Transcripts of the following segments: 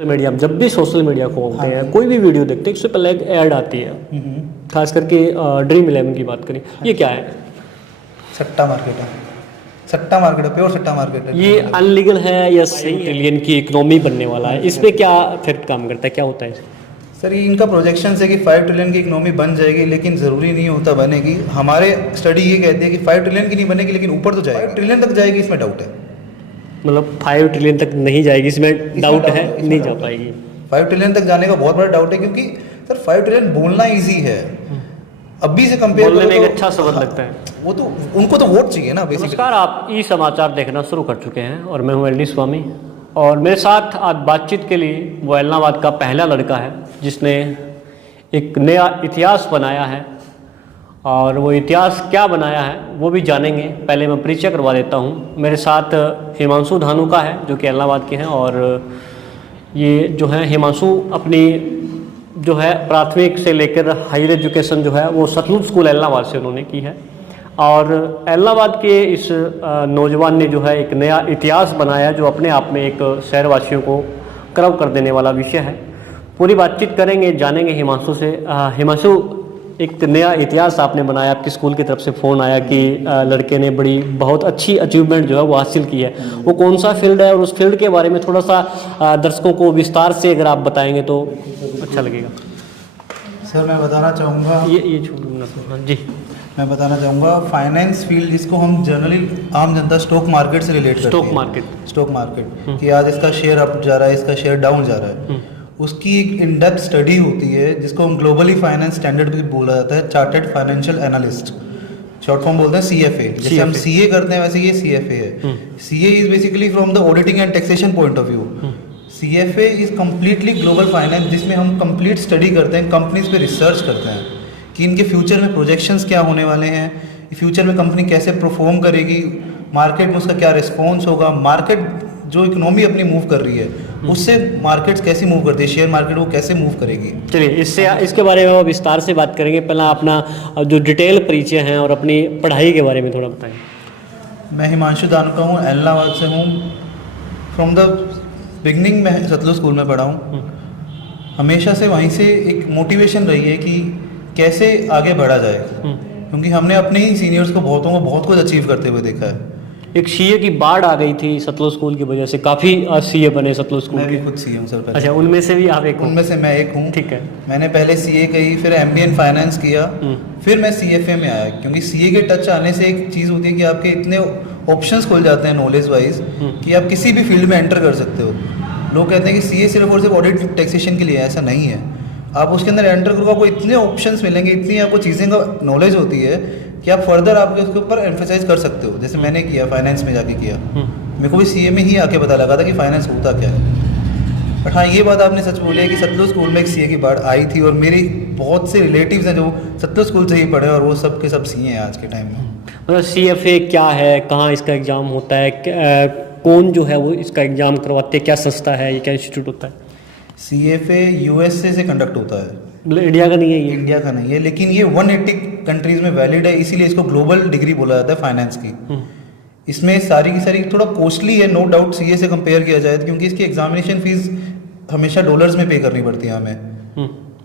Media, जब भी social media खोलते हैं, कोई भी वीडियो देखते हैं, उससे पहले एक ऐड आती है, खास करके ड्रीम11 की बात करें, ये क्या है? सट्टा मार्केट है, सट्टा मार्केट है, प्योर सट्टा मार्केट है। ये अनलीगल है या सही ट्रिलियन की इकोनॉमी बनने वाला है, इसमें क्या इफेक्ट काम करता है, क्या होता है? सर ये इनका प्रोजेक्शन है कि 5 ट्रिलियन की इकोनॉमी बन जाएगी, लेकिन ज़रूरी नहीं होता बनेगी। हमारे स्टडी ये कहती है कि 5 ट्रिलियन की नहीं बनेगी, लेकिन ऊपर तो जाएगी, 5 ट्रिलियन तक जाएगी, इसमें डाउट है। मतलब 5 ट्रिलियन तक नहीं जाएगी, इसमें डाउट है, नहीं जा पाएगी। 5 ट्रिलियन तक जाने का बहुत बड़ा डाउट है, क्योंकि सर 5 ट्रिलियन बोलना ईजी है, अभी से कंपेयर बोलने में एक अच्छा शब्द लगता है, वो तो उनको तो वोट चाहिए ना बेसिकली। नमस्कार, आप ई समाचार देखना शुरू कर चुके हैं और मैं हूं एल डी स्वामी, और मेरे साथ आज बातचीत के लिए वो ऐलनाबाद का पहला लड़का है जिसने एक नया इतिहास बनाया है, और वो इतिहास क्या बनाया है वो भी जानेंगे। पहले मैं परिचय करवा देता हूँ। मेरे साथ हिमांशु धानुका है जो कि ऐलनाबाद के हैं, और ये जो है हिमांशु अपनी जो है प्राथमिक से लेकर हायर एजुकेशन जो है वो सतलुज स्कूल ऐलनाबाद से उन्होंने की है, और ऐलनाबाद के इस नौजवान ने जो है एक नया इतिहास बनाया जो अपने आप में एक शहरवासियों को गर्व कर देने वाला विषय है। पूरी बातचीत करेंगे, जानेंगे हिमांशु से। हिमांशु, एक नया इतिहास आपने बनाया, आपकी स्कूल की तरफ से फ़ोन आया कि लड़के ने बहुत अच्छी अचीवमेंट जो है वो हासिल की है, वो कौन सा फील्ड है और उस फील्ड के बारे में थोड़ा सा दर्शकों को विस्तार से अगर आप बताएंगे तो अच्छा लगेगा। सर मैं बताना चाहूँगा, ये छोड़ूंगा। हाँ जी, मैं बताना चाहूँगा फाइनेंस फील्ड जिसको हम जनरली आम जनता स्टॉक मार्केट से रिलेट करते हैं, स्टॉक मार्केट कि आज इसका शेयर अप जा रहा है, इसका शेयर डाउन जा रहा है, उसकी एक इन डेप्थ स्टडी होती है जिसको हम ग्लोबली फाइनेंस स्टैंडर्ड भी बोला जाता है, chartered financial analyst, short form बोलते हैं CFA। जैसे हम CA करते हैं वैसे ये CFA है। CA is basically from the auditing and taxation point of view. CFA is completely global finance, जिसमें हम कंप्लीट स्टडी करते हैं, कंपनीज पे रिसर्च करते हैं कि इनके फ्यूचर में प्रोजेक्शंस क्या होने वाले हैं, फ्यूचर में कंपनी कैसे परफॉर्म करेगी, मार्केट में उसका क्या रिस्पॉन्स होगा, मार्केट जो इकोनॉमी अपनी मूव कर रही है उससे मार्केट्स कैसे मूव करती है, शेयर मार्केट वो कैसे मूव करेगी। चलिए इसके बारे में विस्तार से बात करेंगे। पहला अपना जो डिटेल परिचय है और अपनी पढ़ाई के बारे में थोड़ा बताएं। मैं हिमांशु धानुका हूँ, ऐलनाबाद से हूँ। फ्रॉम द बिगनिंग मैं सतलुज स्कूल में पढ़ा हूँ, हमेशा से वहीं से एक मोटिवेशन रही है कि कैसे आगे बढ़ा जाए, क्योंकि हमने अपने ही सीनियर्स को बहुतों को बहुत कुछ अचीव करते हुए देखा है। एक सीए की बाढ़ आ गई थी सतलुज स्कूल की वजह से, काफ़ी सीए बने सतलुज स्कूल। मैं भी खुद सीए हूँ सर पहले। अच्छा, उनमें से भी आप एक? उनमें से मैं एक हूँ। ठीक है। मैंने पहले सीए की, फिर MBA इन फाइनेंस किया, फिर मैं CFA में आया, क्योंकि सीए के टच आने से एक चीज़ होती है कि आपके इतने ऑप्शंस खुल जाते हैं नॉलेज वाइज कि आप किसी भी फील्ड में एंटर कर सकते हो। लोग कहते हैं कि सीए सिर्फ और सिर्फ ऑडिट टैक्सेशन के लिए है, ऐसा नहीं है। आप उसके अंदर एंटर करोगे, आपको इतने ऑप्शंस मिलेंगे, इतनी आपको चीज़ें का नॉलेज होती है कि आप फर्दर आपके उसके ऊपर एम्फेसाइज कर सकते हो। जैसे मैंने किया, फाइनेंस में जाके किया, मेरे को भी सीए में ही आके पता लगा था कि फाइनेंस होता क्या है। बट हाँ, ये बात आपने सच बोली है कि सतलुज स्कूल में एक सीए की बाढ़ आई थी, और मेरी बहुत से रिलेटिव्स हैं जो सतलुज स्कूल से ही पढ़े, और वो सब के सब सीए हैं आज के टाइम में। मतलब CFA क्या है, कहाँ इसका एग्ज़ाम होता है, कौन जो है वो इसका एग्ज़ाम करवाते हैं, क्या संस्था है, ये क्या इंस्टीट्यूट होता है? CFA USA से कंडक्ट होता है, मतलब इंडिया का नहीं है ये? इंडिया का नहीं है, लेकिन ये 180 कंट्रीज में वैलिड है, इसीलिए इसको ग्लोबल डिग्री बोला जाता है फाइनेंस की। इसमें सारी की सारी थोड़ा कॉस्टली है, नो डाउट CA से कंपेयर किया जाए, क्योंकि इसकी एग्जामिनेशन फीस हमेशा डॉलर्स में पे करनी पड़ती है हमें,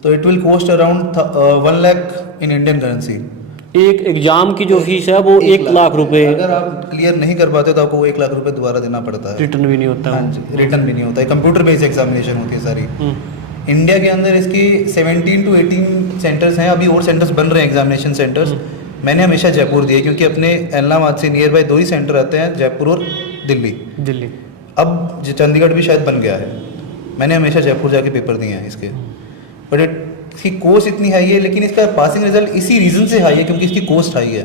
तो it will cost around 1 lakh in Indian currency. एक एग्जाम की जो फीस है वो 1 लाख रुपए, अगर आप क्लियर नहीं कर पाते तो आपको वो 1 लाख रुपए दोबारा देना पड़ता है। रिटर्न भी नहीं होता? हाँ जी, रिटर्न भी नहीं होता है, कंप्यूटर बेस्ड एग्जामिनेशन होती है सारी। इंडिया के अंदर इसकी 17 to 18 सेंटर्स हैं, अभी और सेंटर्स बन रहे हैं, एग्जामिनेशन सेंटर्स। मैंने हमेशा जयपुर दिए, क्योंकि अपने ऐलनाबाद से नियर बाय 2 ही सेंटर आते हैं, जयपुर और दिल्ली। अब चंडीगढ़ भी शायद बन गया है, मैंने हमेशा जयपुर जाके पेपर दिए हैं इसके। बट इसकी कोस्ट इतनी हाई है, लेकिन इसका पासिंग रिजल्ट इसी रीज़न से हाई है क्योंकि इसकी कोस्ट हाई है।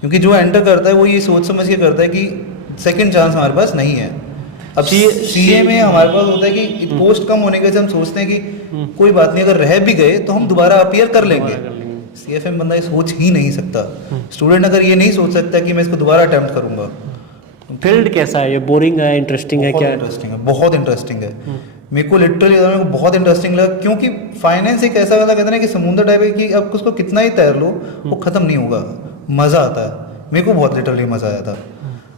क्योंकि जो एंटर करता है वो ये सोच समझ के करता है कि सेकंड चांस हमारे पास नहीं है। अब CA में हमारे पास होता है कि पोस्ट कम होने के वजह से हम सोचते हैं कि कोई बात नहीं, अगर रह भी गए तो हम दोबारा अपीयर कर लेंगे। CFA में बंदा ये सोच ही नहीं सकता। स्टूडेंट अगर ये नहीं सोच सकता कि मैं इसको दोबारा अटेम्प्ट करूंगा। फील्ड कैसा है ये, बोरिंग है, इंटरेस्टिंग है, क्या इंटरेस्टिंग है? बहुत इंटरेस्टिंग है। मेरे को लिटरली मेरे को बहुत इंटरेस्टिंग लगा, क्योंकि फाइनेंस एक ऐसा वाला कहते हैं कि समुद्र टाइप है कि आप उसको कितना ही तैर लो वो खत्म नहीं होगा, मज़ा आता है। मेरे को बहुत लिटरली मज़ा आया था।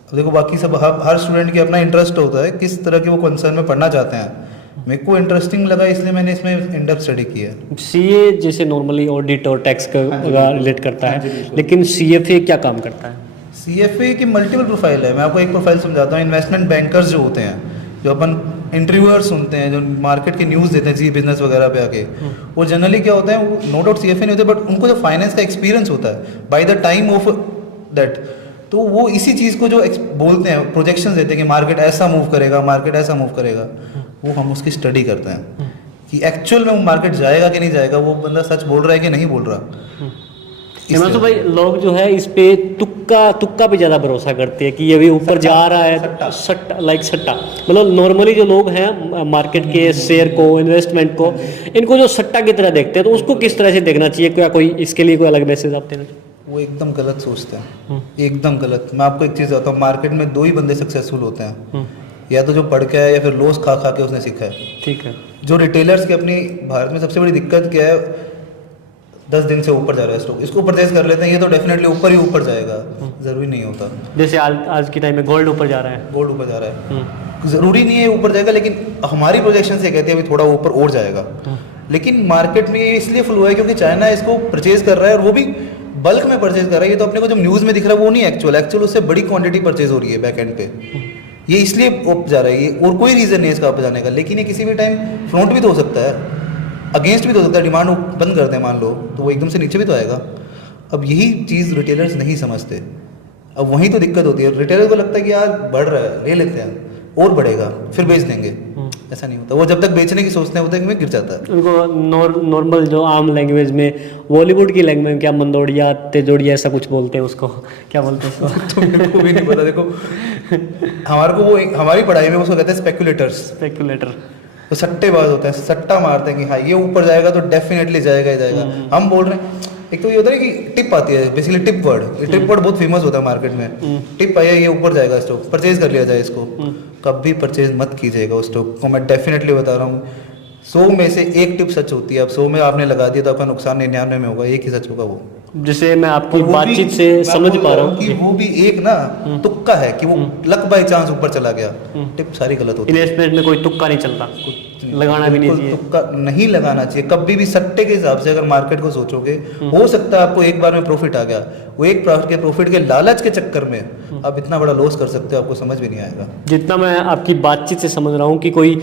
अब देखो बाकी सब हर स्टूडेंट के अपना इंटरेस्ट होता है, किस तरह के वो कंसर्न में पढ़ना चाहते हैं। मेरे को इंटरेस्टिंग लगा इसलिए मैंने इसमें इन डेप्थ स्टडी किया है। सीए जैसे नॉर्मली ऑडिट और टैक्स का रिलेट करता है, लेकिन सीएफए क्या काम करता है? सीएफए की मल्टीपल प्रोफाइल है। मैं आपको एक प्रोफाइल समझाता हूँ। इन्वेस्टमेंट बैंकर्स जो होते हैं, जो अपन इंटरव्यूअर्स सुनते हैं, जो मार्केट की न्यूज़ देते हैं जी बिजनेस वगैरह पे आके, वो जनरली क्या होता है, वो नो डाउट सीएफए नहीं होते, बट उनको जो फाइनेंस का एक्सपीरियंस होता है by the time of that, तो वो इसी चीज़ को जो बोलते हैं, प्रोजेक्शंस देते हैं कि मार्केट ऐसा मूव करेगा, मार्केट ऐसा मूव करेगा, वो हम उसकी स्टडी करते हैं कि एक्चुअल में वो मार्केट जाएगा कि नहीं जाएगा, वो बंदा सच बोल रहा है कि नहीं बोल रहा। हिमांशु भाई, लोग जो है इस पे तुक्का पे ज़्यादा भरोसा करते हैं कि ये भी ऊपर जा रहा है, सट्टा लाइक सट्टा, मतलब नॉर्मली जो लोग हैं मार्केट के शेयर को, इन्वेस्टमेंट को, इनको जो सट्टा की तरह देखते हैं, तो उसको किस तरह से देखना चाहिए? क्या कोई इसके लिए कोई अलग मैसेज आप देना चाहिए? वो एकदम गलत सोचते हैं, एकदम गलत। मैं आपको एक चीज़ बताता हूँ, मार्केट में दो ही बंदे सक्सेसफुल होते हैं, या तो जो पढ़ के आया या फिर लॉस खा खा के उसने सीखा है। ठीक है। जो रिटेलर्स की अपनी भारत में सबसे बड़ी दिक्कत क्या है, 10 दिन से ऊपर जा रहा है स्टॉक, इसको परचेज कर लेते हैं, ये तो डेफिनेटली ऊपर ही ऊपर जाएगा, ज़रूरी नहीं होता। जैसे आज के टाइम में गोल्ड ऊपर जा रहा है, गोल्ड ऊपर जा रहा है, ज़रूरी नहीं है ऊपर जाएगा, लेकिन हमारी प्रोजेक्शन से कहते हैं अभी थोड़ा ऊपर और जाएगा। लेकिन मार्केट में ये इसलिए फुल हुआ है क्योंकि चाइना इसको परचेज कर रहा है, और वो भी बल्क में परचेज कर रहा है। ये तो अपने को जब न्यूज़ में दिख रहा है वो नहीं एक्चुअल उससे बड़ी क्वांटिटी परचेज हो रही है बैक एंड पे, ये इसलिए अप जा रहा है, ये और कोई रीज़न नहीं है इसका अप जाने का। लेकिन ये किसी भी टाइम फ्रंट भी तो हो सकता है, अगेंस्ट भी तो हो सकता है, डिमांड बंद कर दें मान लो तो वो एकदम से नीचे भी तो आएगा। अब यही चीज़ रिटेलर्स नहीं समझते, अब वहीं तो दिक्कत होती है। रिटेलर को लगता है कि यार बढ़ रहा है, ले लेते हैं, और बढ़ेगा फिर बेच देंगे, ऐसा नहीं होता। वो जब तक बेचने की सोचते हैं उतने में गिर जाता है। उनको नॉर्मल जो आम लैंग्वेज में, बॉलीवुड की लैंग्वेज में क्या मंदोड़िया तेजोड़िया ऐसा कुछ बोलते हैं, उसको क्या बोलते हैं उसको? तो मेरे को भी नहीं पता। देखो हमारे को वो हमारी पढ़ाई में उसको कहते हैं स्पेकुलेटर, तो सट्टेबाज होता है, सट्टा मारते हैं कि हाँ ये ऊपर जाएगा तो डेफिनेटली जाएगा ही जाएगा। हम बोल रहे हैं, एक तो ये होता है कि टिप आती है, बेसिकली टिप वर्ड बहुत फेमस होता है मार्केट में। टिप आई है, ये ऊपर जाएगा स्टॉक, परचेज कर लिया जाए इसको। कभी परचेज मत कीजिएगा उस स्टॉक को, मैं डेफिनेटली बता रहा हूँ। 100 में से एक टिप सच होती है। अब 100 में आपने लगा दिया तो आपका नुकसान 99 में होगा, एक ही सच होगा वो। जैसे मैं आपकी बातचीत से समझ पा रहा हूँ कि वो भी एक ना तुक्का है कि वो लक बाई चांस ऊपर चला गया। टिप सारी गलत होती है। इन्वेस्टमेंट में कोई तुक्का नहीं चलता, लगाना भी नहीं चाहिए, तुक्का नहीं लगाना चाहिए कभी भी। सट्टे के हिसाब से अगर मार्केट को सोचोगे, हो सकता है आपको एक बार में प्रॉफिट आ गया, वो एक प्रॉफिट के लालच के चक्कर में आप इतना बड़ा लॉस कर सकते हो, आपको समझ भी नहीं आएगा। जितना मैं आपकी बातचीत से समझ रहा हूँ कि कोई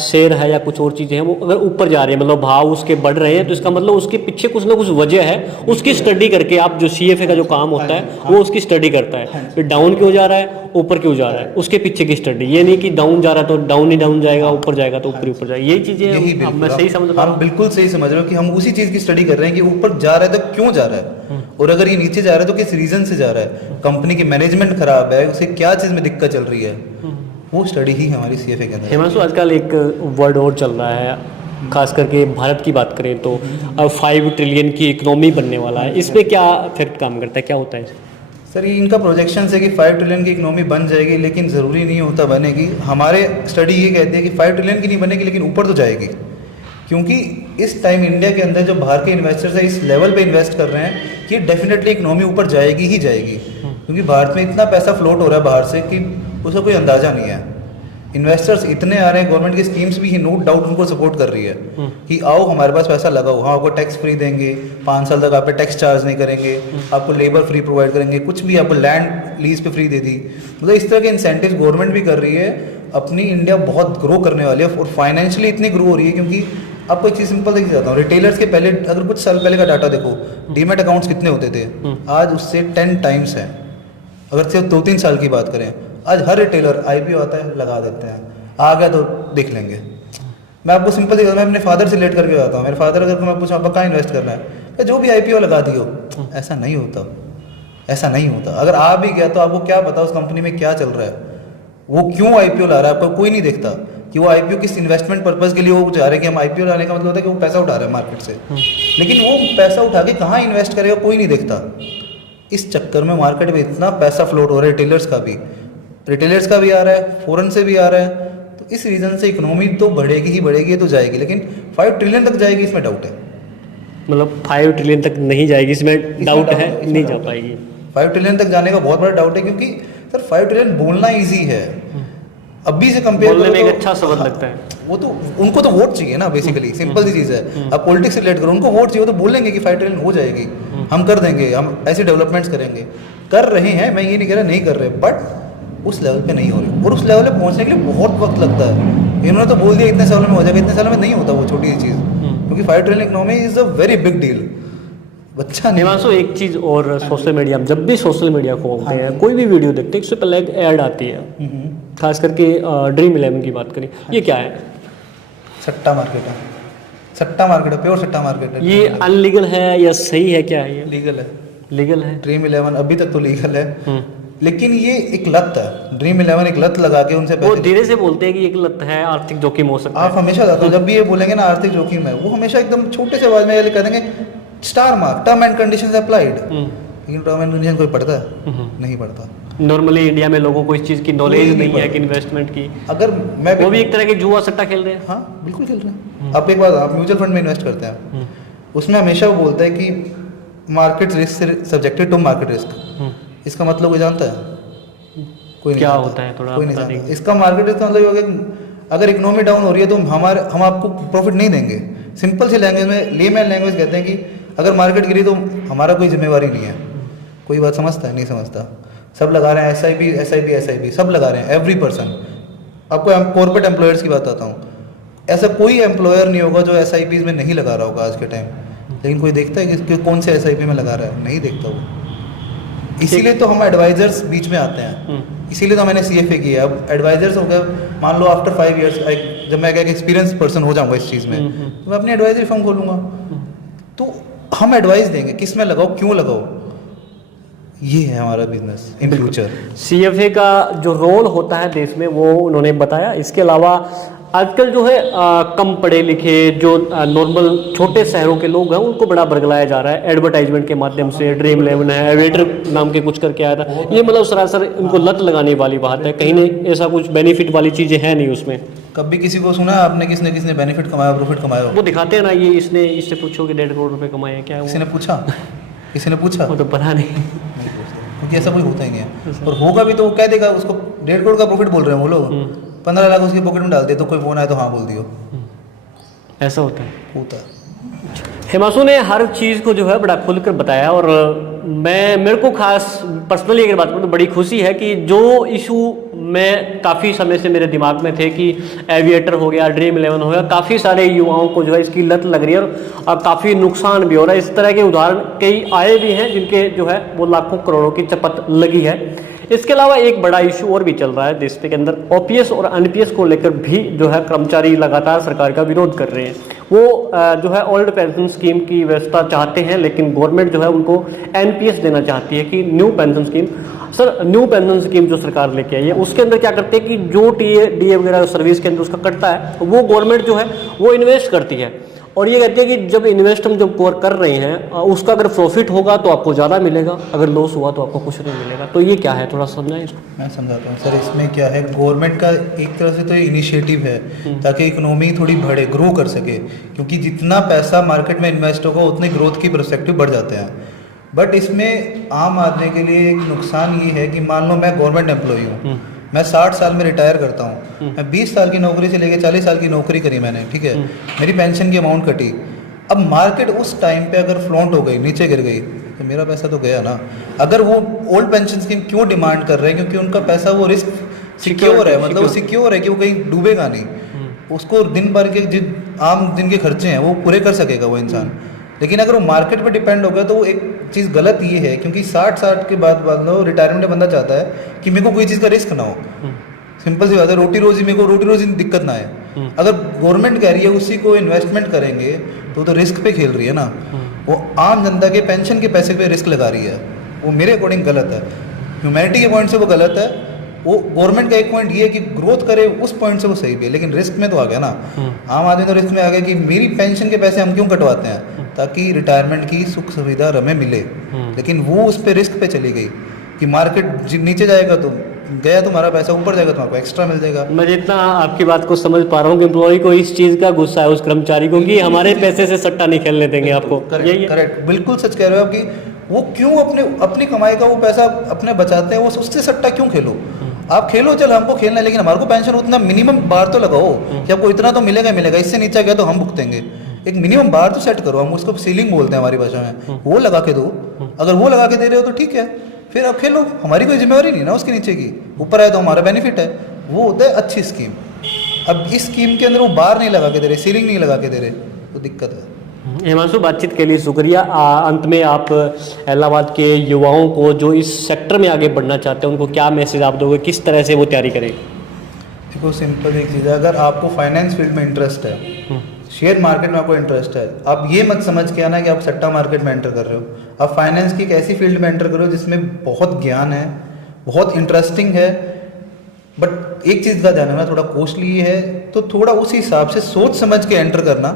शेयर है या कुछ और चीज़ें हैं, वो अगर ऊपर जा रही है, मतलब भाव उसके बढ़ रहे हैं, तो इसका मतलब उसके पीछे कुछ ना कुछ वजह है। उसकी स्टडी करके आप जो सीएफए का जो काम होता है वो उसकी स्टडी करता है, फिर डाउन क्यों जा रहा है, ऊपर क्यों जा रहा है, उसके पीछे की स्टडी। ये नहीं कि डाउन जा रहा है तो डाउन ही डाउन जाएगा, ऊपर जाएगा तो ऊपर ही ऊपर जाएगा। यही चीज़ें मैं सही समझ रहा हूँ? बिल्कुल सही समझ रहे हो कि हम उसी चीज़ की स्टडी कर रहे हैं कि ऊपर जा रहा है तो क्यों जा रहा है, और अगर ये नीचे जा रहा है तो किस रीजन से जा रहा है, कंपनी की मैनेजमेंट खराब है, उसे क्या चीज़ में दिक्कत चल रही है, वो स्टडी ही हमारी सीएफए के अंदर। हिमांशु, आजकल एक वर्ड और चल रहा है, खास करके भारत की बात करें तो 5 ट्रिलियन की इकोनॉमी बनने वाला है। इस पर क्या इफेक्ट काम करता है, क्या होता है? सर ये इनका प्रोजेक्शन है कि 5 ट्रिलियन की इकोनॉमी बन जाएगी, लेकिन ज़रूरी नहीं होता बनेगी। हमारे स्टडी ये कहती है कि 5 ट्रिलियन की नहीं बनेगी, लेकिन ऊपर तो जाएगी। क्योंकि इस टाइम इंडिया के अंदर जो बाहर के इन्वेस्टर्स हैं इस लेवल पे इन्वेस्ट कर रहे हैं कि डेफिनेटली इकोनॉमी ऊपर जाएगी ही जाएगी। क्योंकि भारत में इतना पैसा फ्लोट हो रहा है बाहर से कि उसका कोई अंदाज़ा नहीं है। इन्वेस्टर्स इतने आ रहे हैं, गवर्नमेंट की स्कीम्स भी नो डाउट उनको सपोर्ट कर रही है कि आओ हमारे पास पैसा लगाओ, हाँ आपको टैक्स फ्री देंगे, 5 साल तक आप पे टैक्स चार्ज नहीं करेंगे, आपको लेबर फ्री प्रोवाइड करेंगे, कुछ भी आपको लैंड लीज पे फ्री दे दी। मतलब इस तरह के इंसेंटिव गवर्नमेंट भी कर रही है। अपनी इंडिया बहुत ग्रो करने वाली है, और फाइनेंशियली इतनी ग्रो हो रही है क्योंकि आपको एक चीज़ सिंपल देखी जाता हूँ, रिटेलर्स के पहले अगर कुछ साल पहले का डाटा देखो, डीमेट अकाउंट्स कितने होते थे, आज उससे 10 टाइम्स हैं। अगर सिर्फ 2-3 साल की बात करें, आज हर रिटेलर आईपीओ आता है, लगा देते हैं, आ गया तो देख लेंगे। मैं आपको सिंपल दिखाता हूँ, मैं अपने फादर से रिलेट करके बताता हूँ। मेरे फादर अगर मैं पूछूँ आपका कहाँ इन्वेस्ट करना है, तो जो भी आईपीओ लगा दियो। ऐसा नहीं होता, ऐसा नहीं होता। अगर आ भी गया तो आपको क्या पता उस कंपनी में क्या चल रहा है, वो क्यों आईपीओ ला रहा है, आपको कोई नहीं देखता कि वो आईपीओ किस इन्वेस्टमेंट पर्पस के लिए वो जा रहे हैं। कि हम आईपीओ लाने का मतलब होता है कि वो पैसा उठा रहा है मार्केट से, लेकिन वो पैसा उठा के कहाँ इन्वेस्ट करेगा कोई नहीं देखता। इस चक्कर में मार्केट में इतना पैसा फ्लोट हो रहा है, रिटेलर्स का भी आ रहा है, फॉरेन से भी आ रहा है। तो इस रीज़न से इकोनॉमी तो बढ़ेगी ही बढ़ेगी, तो जाएगी, लेकिन 5 ट्रिलियन तक जाएगी इसमें डाउट है। मतलब 5 ट्रिलियन तक नहीं जाएगी, इसमें डाउट है, नहीं जा पाएगी। 5 ट्रिलियन तक जाने का बहुत बड़ा डाउट है, क्योंकि सर 5 ट्रिलियन बोलना ईजी है, अभी से कंपेयर बोलने में करो एक तो अच्छा शब्द लगता है। वो तो उनको तो वोट चाहिए ना बेसिकली, सिंपल सी चीज़ है। अब पॉलिटिक्स से रिलेट करो, उनको वोट चाहिए, वो तो बोलेंगे कि 5 ट्रिलियन हो जाएगी, हम कर देंगे, हम ऐसे डेवलपमेंट्स करेंगे, कर रहे हैं, मैं ये नहीं कह रहा नहीं कर रहे, बट उस लेवल पे नहीं हो रहे, और उस लेवल पे पहुंचने के लिए बहुत वक्त लगता है। इन्होंने तो बोल दिया इतने सालों में हो जाएगा, इतने सालों में नहीं होता वो छोटी सी चीज़, क्योंकि 5 trillion economy is a very big deal. बच्चा नहीं। हिमांशु, एक चीज़ और, सोशल मीडिया, जब भी सोशल मीडिया खोलते हैं, कोई भी वीडियो देखते हैं, उससे पहले एक ऐड आती है, खास करके ड्रीम 11 की बात करें, ये क्या है? सट्टा मार्केट है, सट्टा मार्केट है, प्योर सट्टा मार्केट है। ये अनलीगल है या सही है, क्या है ये? लीगल है, लीगल है। ड्रीम 11 अभी तक तो लीगल है, लेकिन ये एक लत है। ड्रीम 11 एक लत लगा के उनसे वो पैसे, धीरे से बोलते हैं कि एक लत है, आर्थिक जोखिम हो सकता आप हमेशा जाते हो जब भी ये बोलेंगे ना आर्थिक जोखिम है, वो हमेशा एकदम छोटे से आवाज में ये कह देंगे star mark, term and conditions applied. है। लेकिन टर्म एंड कंडीशन कोई पढ़ता है? नहीं पढ़ता। नॉर्मली इंडिया में लोगों को इस चीज़ की नॉलेज नहीं नहीं है पता। कि इन्वेस्टमेंट की, अगर मैं वो भी एक तरह की जुआ सट्टा खेल रहे हैं। हाँ बिल्कुल खेल रहे हैं। आप एक बात, आप म्यूचुअल फंड में इन्वेस्ट करते हैं, उसमें हमेशा वो बोलता है कि मार्केट रिस्क से सब्जेक्टेड टू मार्केट रिस्क। इसका मतलब कोई जानता है? कोई नहीं क्या जानता। होता है, थोड़ा कोई नहीं बता जानता। देंगे। इसका मार्केट रिस्क का मतलब ये हो गया कि अगर इकोनॉमी डाउन हो रही है तो हम आपको प्रॉफिट नहीं देंगे। सिंपल सी लैंग्वेज में, लेमैन लैंग्वेज कहते हैं कि अगर मार्केट गिरी तो हमारा कोई जिम्मेवारी नहीं है। कोई बात समझता है? नहीं समझता। सब लगा रहे हैं SIP, सब लगा रहे हैं, एवरी पर्सन। आपको कॉर्पोरेट एम्प्लॉयर्स की बात आता हूँ, ऐसा कोई एम्प्लॉयर नहीं होगा जो SIPs में नहीं लगा रहा होगा आज के टाइम। लेकिन कोई देखता है कि कौन से SIP में लगा रहा है? नहीं देखता वो। इसीलिए तो हम एडवाइजर्स बीच में आते हैं, इसीलिए तो मैंने CFA किया। अब एडवाइजर्स हो गया, मान लो आफ्टर 5 ईयर्स जब मैं एक एक्सपीरियंस पर्सन हो जाऊंगा इस चीज़ में, तो मैं अपनी एडवाइजरी फर्म खोलूंगा। तो हम एडवाइस देंगे किस में लगाओ, क्यों लगाओ, ये है हमारा बिजनेस इन फ्यूचर। CFA का जो रोल होता है देश में, वो उन्होंने बताया। इसके अलावा आजकल जो है कम पढ़े लिखे जो नॉर्मल छोटे शहरों के लोग हैं, उनको बड़ा बरगलाया जा रहा है एडवर्टाइजमेंट के माध्यम से। ड्रीम 11 है, एविएटर नाम के कुछ करके आया था, ये मतलब सरासर इनको लत लगाने वाली बात है, कहीं नहीं ऐसा कुछ बेनिफिट वाली चीज़ें हैं नहीं उसमें। कभी किसी को सुना है आपने किसने बेनिफिट कमाया, प्रॉफिट कमाया हो? वो दिखाते हैं ना, ये इससे पूछो कि 1.5 करोड़ रुपए कमाए हैं, क्या है किसी वो? ने पूछा? किसी ने पूछा? वो तो पता नहीं। नहीं पूछते, क्योंकि ऐसा कोई होता ही नहीं है। और होगा भी तो वो कह देगा, उसको 1.5 करोड़ का प्रॉफिट बोल रहे हैं वो लोग, 15 लाख उसकी पॉकेट में डाल दे, तो कोई फोन आए तो हाँ बोल दियो। ऐसा होता है। होता है। हिमांशु ने हर चीज़ को जो है बड़ा खुलकर बताया, और मेरे को खास पर्सनली अगर बात करूँ तो बड़ी खुशी है कि जो इशू मैं काफ़ी समय से मेरे दिमाग में थे कि एविएटर हो गया, ड्रीम 11 हो गया, काफ़ी सारे युवाओं को जो है इसकी लत लग रही है और काफ़ी नुकसान भी हो रहा है। इस तरह के उदाहरण कई आए भी हैं जिनके जो है वो लाखों करोड़ों की चपत लगी है। इसके अलावा एक बड़ा इशू और भी चल रहा है देश के अंदर, OPS और NPS को लेकर भी जो है कर्मचारी लगातार सरकार का विरोध कर रहे हैं। वो जो है ओल्ड पेंशन स्कीम की व्यवस्था चाहते हैं, लेकिन गवर्नमेंट जो है उनको NPS देना चाहती है कि new pension scheme. Sir, new pension scheme जो सरकार लेके आई है, उसके अंदर क्या करते हैं कि जो DA वगैरह सर्विस के अंदर उसका कटता है, वो गवर्नमेंट जो है वो इन्वेस्ट करती है, और ये कहती है कि जब इन्वेस्ट हम जब कर रहे हैं उसका अगर प्रॉफिट होगा तो आपको ज़्यादा मिलेगा, अगर लॉस हुआ तो आपको कुछ नहीं मिलेगा। तो ये क्या है, थोड़ा समझाएं इसको। मैं समझाता हूँ सर। इसमें क्या है, गवर्नमेंट का एक तरह से तो ये इनिशिएटिव है ताकि इकोनॉमी थोड़ी बढ़े, ग्रो कर सके, क्योंकि जितना पैसा मार्केट में इन्वेस्ट होगा उतने ग्रोथ की पर्सपेक्टिव बढ़ जाते हैं। बट इसमें आम आदमी के लिए एक नुकसान ये है कि मान लो मैं गवर्नमेंट एम्प्लॉई हूँ, मैं 60 साल में रिटायर करता हूँ, मैं 20 साल की नौकरी से लेकर 40 साल की नौकरी करी मैंने, ठीक है, मेरी पेंशन की अमाउंट कटी। अब मार्केट उस टाइम पे अगर फ्लॉन्ट हो गई, नीचे गिर गई, तो मेरा पैसा तो गया ना। अगर वो ओल्ड पेंशन स्कीम क्यों डिमांड कर रहे हैं, क्योंकि उनका पैसा वो रिस्क सिक्योर है, मतलब वो सिक्योर है कि वो कहीं डूबेगा नहीं, उसको दिन भर के जो आम दिन के खर्चे हैं वो पूरे कर सकेगा वो इंसान। लेकिन अगर वो मार्केट पे डिपेंड हो गया तो वो एक चीज़ गलत ये है, क्योंकि 60 के बाद रिटायरमेंट में बंदा चाहता है कि मेरे को कोई चीज़ का रिस्क ना हो। सिंपल सी बात है, रोटी रोजी मेरे को रोटी रोजी दिक्कत ना आए। अगर गवर्नमेंट कह रही है उसी को इन्वेस्टमेंट करेंगे तो रिस्क पे खेल रही है ना, वो आम जनता के पेंशन के पैसे पे रिस्क लगा रही है, वो मेरे अकॉर्डिंग गलत है। ह्यूमैनिटी के पॉइंट से वो गलत है। वो गवर्नमेंट का एक पॉइंट ये है कि ग्रोथ करे, उस पॉइंट से वो सही भी है, लेकिन रिस्क में तो आ गया ना। आम आदमी तो रिस्क में आ गया कि मेरी पेंशन के पैसे हम क्यों कटवाते हैं, ताकि रिटायरमेंट की सुख सुविधा हमें मिले। लेकिन वो उस पर रिस्क पे चली गई कि मार्केट नीचे जाएगा तो गया तुम्हारा पैसा, ऊपर जाएगा तो आपको एक्स्ट्रा मिल जाएगा। मैं जितना आपकी बात को समझ पा रहा हूँ कि एम्प्लॉय को इस चीज़ का गुस्सा है, उस कर्मचारी को, कि हमारे पैसे से सट्टा नहीं खेलने देंगे आपको। यही है। करेक्ट, बिल्कुल सच कह रहे हो आप कि वो क्यों अपनी कमाई का वो पैसा अपने बचाते हैं, वो उससे सट्टा क्यों खेलो। आप खेलो, चल हमको खेलना है, लेकिन हमारे को पेंशन उतना मिनिमम बार तो लगाओ कि आपको इतना तो मिलेगा ही मिलेगा, इससे नीचे गया तो हम भुगतेंगे। एक मिनिमम बार तो सेट करो, हम उसको सीलिंग बोलते हैं हमारी भाषा में, वो लगा के दो। अगर वो लगा के दे रहे हो तो ठीक है, फिर आप खेलो, हमारी कोई जिम्मेवारी नहीं ना उसके नीचे की, ऊपर आए तो हमारा बेनिफिट है। वो होता है अच्छी स्कीम। अब इस स्कीम के अंदर वो बार नहीं लगा के दे रहे, सीलिंग नहीं लगा के दे रहे, तो दिक्कत है। हिमांशु, बातचीत के लिए शुक्रिया। अंत में आप इलाहाबाद के युवाओं को जो इस सेक्टर में आगे बढ़ना चाहते हैं उनको क्या मैसेज आप दोगे, किस तरह से वो तैयारी करें? देखो सिंपल एक चीज़ है, अगर आपको फाइनेंस फील्ड में इंटरेस्ट है, शेयर मार्केट में आपको इंटरेस्ट है, आप ये मत समझ के आना कि आप सट्टा मार्केट में एंटर कर रहे हो। आप फाइनेंस की एक ऐसी फील्ड में एंटर कर रहे हो जिसमें बहुत ज्ञान है, बहुत इंटरेस्टिंग है, बट एक चीज़ का ध्यान रखना, थोड़ा कॉस्टली है, तो थोड़ा उस हिसाब से सोच समझ के एंटर करना,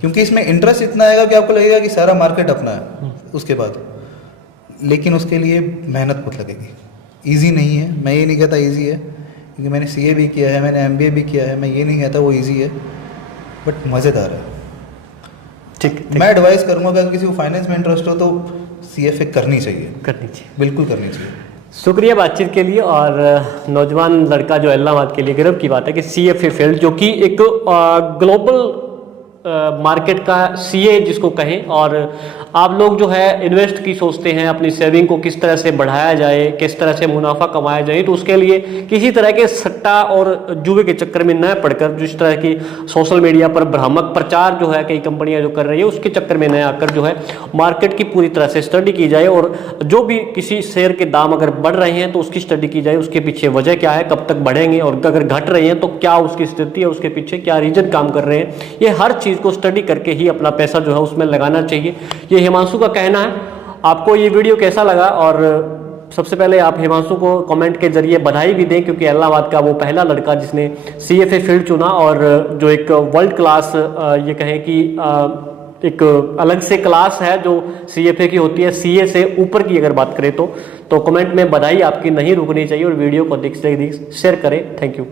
क्योंकि इसमें इंटरेस्ट इतना आएगा कि आपको लगेगा कि सारा मार्केट अपना है उसके बाद, लेकिन उसके लिए मेहनत बहुत लगेगी। ईजी नहीं है, मैं ये नहीं कहता ईजी है, क्योंकि मैंने सीए भी किया है, मैंने एमबीए भी किया है, मैं ये नहीं कहता वो ईजी है, बट मज़ेदार है। ठीक। मैं एडवाइस करूँगा कि अगर किसी को फाइनेंस में इंटरेस्ट हो तो सीएफए करनी चाहिए, बिल्कुल करनी चाहिए। शुक्रिया बातचीत के लिए। और नौजवान लड़का जो इलाहाबाद के लिए गर्व की बात है कि सीएफए फील्ड जो कि एक ग्लोबल मार्केट का सीए जिसको कहें, और आप लोग जो है इन्वेस्ट की सोचते हैं, अपनी सेविंग को किस तरह से बढ़ाया जाए, किस तरह से मुनाफा कमाया जाए, तो उसके लिए किसी तरह के सट्टा और जुए के चक्कर में न पड़कर, जिस तरह की सोशल मीडिया पर भ्रामक प्रचार जो है कई कंपनियां जो कर रही है, उसके चक्कर में न आकर जो है मार्केट की पूरी तरह से स्टडी की जाए, और जो भी किसी शेयर के दाम अगर बढ़ रहे हैं तो उसकी स्टडी की जाए, उसके पीछे वजह क्या है, कब तक बढ़ेंगे, और अगर घट रहे हैं तो क्या उसकी स्थिति है, उसके पीछे क्या रीजन काम कर रहे हैं, ये हर चीज़ को स्टडी करके ही अपना पैसा जो है उसमें लगाना चाहिए। ये हिमांशु का कहना है। आपको ये वीडियो कैसा लगा? और सबसे पहले आप हिमांशु को कमेंट के जरिए बधाई भी दें, क्योंकि इलाहाबाद का वो पहला लड़का जिसने सीएफए फील्ड चुना, और जो एक वर्ल्ड क्लास ये कहें कि एक अलग से क्लास है जो सीएफए की होती है, सीए से ऊपर की अगर बात करें तो कमेंट में बधाई आपकी नहीं रुकनी चाहिए, और वीडियो को अधिक से अधिक शेयर करें। Thank you.